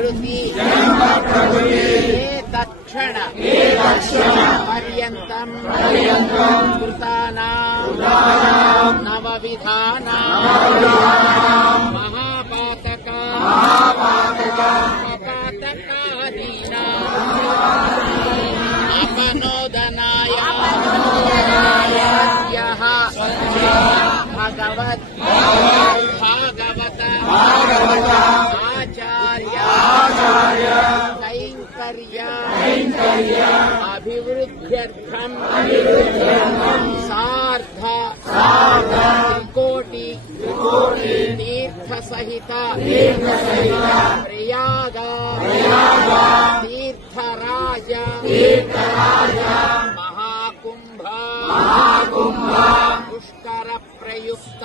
ప్రభృతి తక్షణ పర్యంతం కృతానాం నవవిధానాం अपनोदनाय भगवत भागवत आचार्य कैंकर्य अभिवृद्ध्यर्थम सार्ध त्रिकोटि तीर्थ सहित प्रयाग तीर्थराज महाकुंभ पुष्कर प्रयुक्त